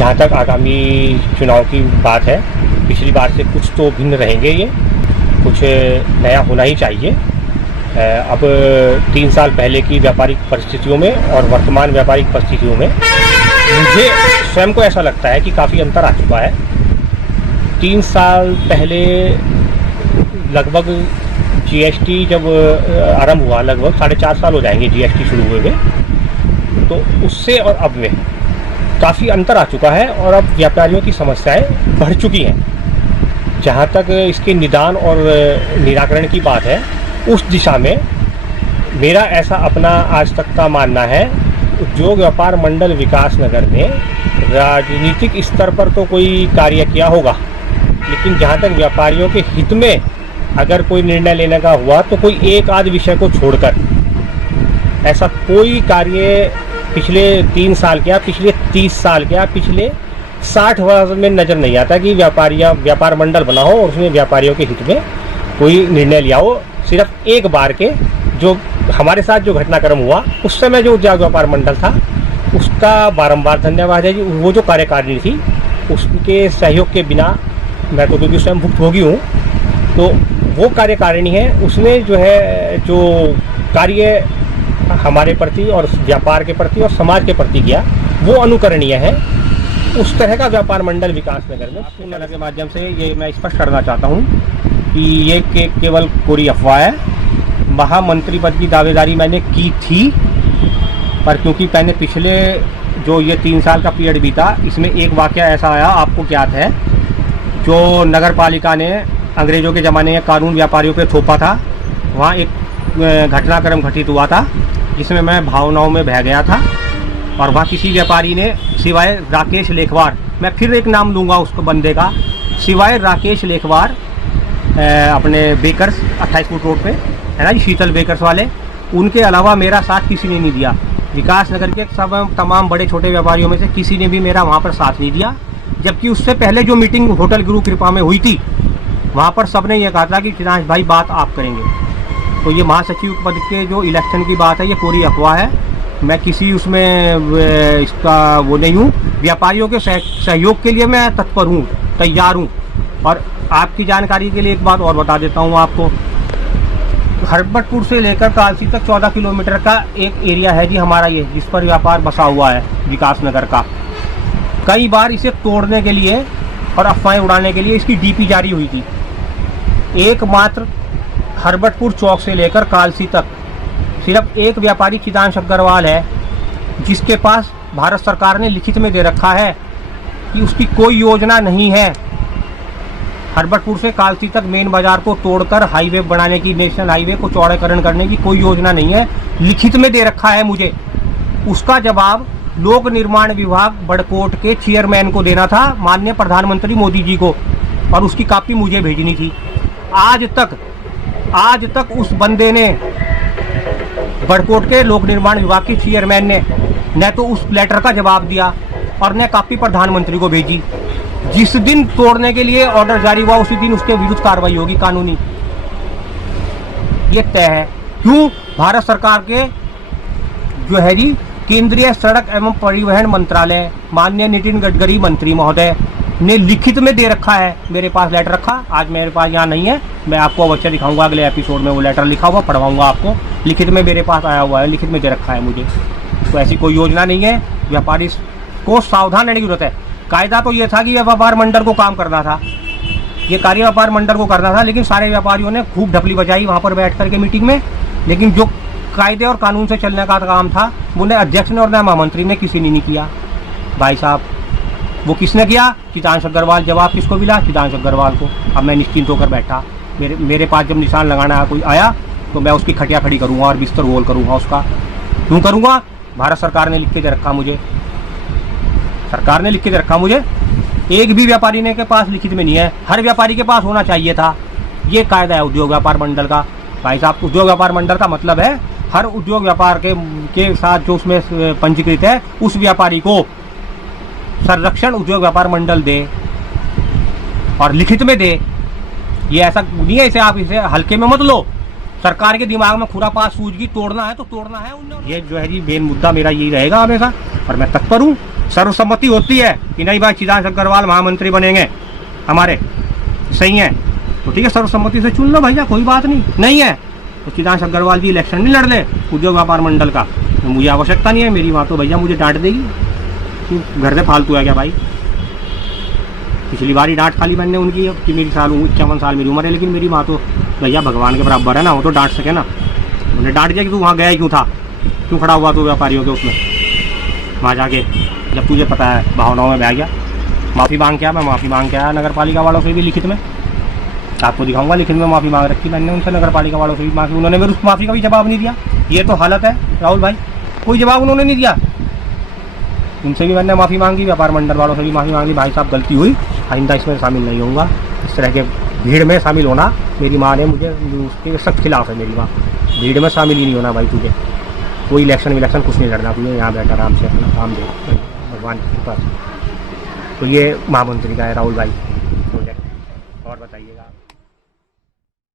जहाँ तक आगामी चुनाव की बात है, पिछली बार से कुछ तो भिन्न रहेंगे, ये कुछ नया होना ही चाहिए। अब 3 साल पहले की व्यापारिक परिस्थितियों में और वर्तमान व्यापारिक परिस्थितियों में मुझे स्वयं को ऐसा लगता है कि काफ़ी अंतर आ चुका है। 3 साल पहले लगभग जीएसटी जब आरंभ हुआ, लगभग 4.5 साल हो जाएंगे जीएसटी शुरू हुए, तो उससे और अब में काफ़ी अंतर आ चुका है और अब व्यापारियों की समस्याएं बढ़ चुकी हैं। जहाँ तक इसके निदान और निराकरण की बात है, उस दिशा में मेरा ऐसा अपना आज तक का मानना है, उद्योग व्यापार मंडल विकास नगर ने राजनीतिक स्तर पर तो कोई कार्य किया होगा, लेकिन जहाँ तक व्यापारियों के हित में अगर कोई निर्णय लेने का हुआ तो कोई एक आध विषय को छोड़कर ऐसा कोई कार्य पिछले 3 साल क्या, पिछले 30 साल क्या, पिछले 60 वर्ष में नज़र नहीं आता कि व्यापार मंडल बना हो और उसमें व्यापारियों के हित में कोई निर्णय लिया हो। सिर्फ एक बार के जो हमारे साथ जो घटनाक्रम हुआ उस समय जो उद्योग व्यापार मंडल था उसका बारंबार धन्यवाद है जी। वो जो कार्यकारिणी थी उसके सहयोग के बिना, मैं तो क्योंकि स्वयं भुक्तभोगी हूँ, तो वो कार्यकारिणी है, उसने जो है जो कार्य हमारे प्रति और व्यापार के प्रति और समाज के प्रति किया वो अनुकरणीय है। उस तरह का व्यापार मंडल विकास नगर में पूर्ण के माध्यम से ये मैं स्पष्ट करना चाहता हूँ कि ये केवल कोरी अफवाह है। महामंत्री पद की दावेदारी मैंने की थी, पर क्योंकि मैंने पिछले जो ये 3 साल का पीरियड बीता, इसमें एक वाक़या ऐसा आया, आपको ज्ञात है, जो नगर पालिका ने अंग्रेज़ों के ज़माने में कानून व्यापारियों पे थोपा था। वहाँ एक घटनाक्रम घटित हुआ था जिसमें मैं भावनाओं में बह गया था और वहाँ किसी व्यापारी ने, सिवाय राकेश लेखवार, मैं फिर एक नाम लूँगा उसको बंदे का, सिवाय राकेश लेखवार अपने बेकर्स 28 फुट रोड पे है ना जी, शीतल बेकर्स वाले, उनके अलावा मेरा साथ किसी ने नहीं दिया। विकास नगर के सब तमाम बड़े छोटे व्यापारियों में से किसी ने भी मेरा वहाँ पर साथ नहीं दिया। जबकि उससे पहले जो मीटिंग होटल गुरु कृपा में हुई थी, वहाँ पर सबने ये कहा था कि चिरांश भाई बात आप करेंगे। तो ये महासचिव पद के जो इलेक्शन की बात है, ये पूरी अफवाह है। मैं किसी उसमें इसका वो नहीं हूँ। व्यापारियों के सहयोग के लिए मैं तत्पर हूँ, तैयार हूँ। और आपकी जानकारी के लिए एक बात और बता देता हूँ आपको, हरबटपुर से लेकर कालसी तक 14 किलोमीटर का एक एरिया है जी हमारा ये, जिस पर व्यापार बसा हुआ है विकास नगर का। कई बार इसे तोड़ने के लिए और अफवाहें उड़ाने के लिए इसकी डीपी जारी हुई थी। एकमात्र हरबटपुर चौक से लेकर कालसी तक सिर्फ एक व्यापारी चिदांश अग्रवाल है जिसके पास भारत सरकार ने लिखित में दे रखा है कि उसकी कोई योजना नहीं है। हरबटपुर से कालसी तक मेन बाजार को तोड़कर हाईवे बनाने की, नेशनल हाईवे को चौड़ीकरण करने की कोई योजना नहीं है, लिखित में दे रखा है मुझे। उसका जवाब लोक निर्माण विभाग बड़कोट के चेयरमैन को देना था, माननीय प्रधानमंत्री मोदी जी को, और उसकी कॉपी मुझे भेजनी थी। आज तक उस बंदे ने, बड़कोट के लोक निर्माण विभाग के चेयरमैन ने, न तो उस लेटर का जवाब दिया और न कॉपी प्रधानमंत्री को भेजी। जिस दिन तोड़ने के लिए ऑर्डर जारी हुआ उसी दिन उसके विरुद्ध कार्रवाई होगी कानूनी, ये तय है। क्यों? भारत सरकार के जो है जी केंद्रीय सड़क एवं परिवहन मंत्रालय, माननीय नितिन गडकरी मंत्री महोदय ने लिखित में दे रखा है। मेरे पास लेटर रखा, आज मेरे पास यहाँ नहीं है, मैं आपको अवश्य दिखाऊंगा अगले एपिसोड में। वो लेटर लिखा हुआ पढ़वाऊंगा आपको, लिखित में मेरे पास आया हुआ है, लिखित में दे रखा है मुझे। तो ऐसी कोई योजना नहीं है। व्यापारी को सावधान रहने की जरूरत है। कायदा तो ये था कि व्यापार मंडल को काम करना था, ये कार्य व्यापार मंडल को करना था, लेकिन सारे व्यापारियों ने खूब ढपली बजाई वहाँ पर बैठ करके मीटिंग में। लेकिन जो कायदे और कानून से चलने का काम था वो न अध्यक्ष ने और न महामंत्री ने किसी ने नहीं किया। भाई साहब, वो किसने किया? चिदांश अग्रवाल। जवाब किसको मिला? चिदांश अग्रवाल को। अब मैं निश्चिंत होकर बैठा। मेरे पास जब निशान लगाना कोई आया तो मैं उसकी खटिया खड़ी करूँगा और बिस्तर गोल करूँगा उसका। क्यों करूँगा? भारत सरकार ने लिख के दे रखा मुझे, सरकार ने लिख के दे रखा मुझे। एक भी व्यापारी ने के पास लिखित में नहीं है, हर व्यापारी के पास होना चाहिए था। ये कायदा है उद्योग व्यापार मंडल का। भाई साहब, उद्योग व्यापार मंडल का मतलब है हर उद्योग व्यापार के साथ जो उसमें पंजीकृत है उस व्यापारी को संरक्षण उद्योग व्यापार मंडल दे और लिखित में दे। ये ऐसा नहीं है, इसे आप इसे हल्के में मत लो। सरकार के दिमाग में खुरापात सूझ गई, तोड़ना है तो तोड़ना है। ये जो है जी मेन मुद्दा मेरा यही रहेगा हमेशा, और मैं तत्पर हूँ सर्वसम्मति होती है कि नहीं भाई चिदांश अग्रवाल महामंत्री बनेंगे हमारे, सही है तो ठीक है, सर्वसम्मति से चुन लो भैया, कोई बात नहीं है तो चिदांश अग्रवाल जी इलेक्शन नहीं लड़ ले उद्योग व्यापार मंडल का, तो मुझे आवश्यकता नहीं है, मेरी माँ तो भैया मुझे डांट देगी, क्यों घर से फालतू है क्या भाई। पिछली बार ही डांट खाली मैंने उनकी कि मेरी 51 साल मेरी उम्र है, लेकिन मेरी माँ तो भैया भगवान के बराबर है ना, वो तो डांट सके ना। उन्हें डांट दिया कि तू वहाँ गया ही क्यों था, क्यों खड़ा हुआ तो व्यापारियों के उसमें वहाँ जाके, जब तुझे पता है भावनाओं में बह गया। माफ़ी मांग के आया, मैं माफ़ी मांग के आया नगर पालिका वालों से भी लिखित में, आपको दिखाऊंगा लिखित में माफ़ी मांग रखी मैंने उनसे, नगर पालिका वालों से भी मांगी, उन्होंने मेरे उस माफ़ी का भी जवाब नहीं दिया। ये तो हालत है राहुल भाई, कोई जवाब उन्होंने नहीं दिया। उनसे भी मैंने माफ़ी मांगी, व्यापार मंडल वालों से भी माफ़ी मांगी, भाई साहब गलती हुई, आइंदा इसमें शामिल नहीं होऊंगा, इस तरह के भीड़ में शामिल होना, मेरी माँ ने मुझे उसके सख्त खिलाफ है मेरी माँ, भीड़ में शामिल ही नहीं होना भाई, तुझे कोई इलेक्शन कुछ नहीं लड़ना, तुझे यहाँ बैठा आराम से अपना काम दे भगवान के पास। तो ये महामंत्री का है राहुल भाई प्रोजेक्ट, और बताइएगा।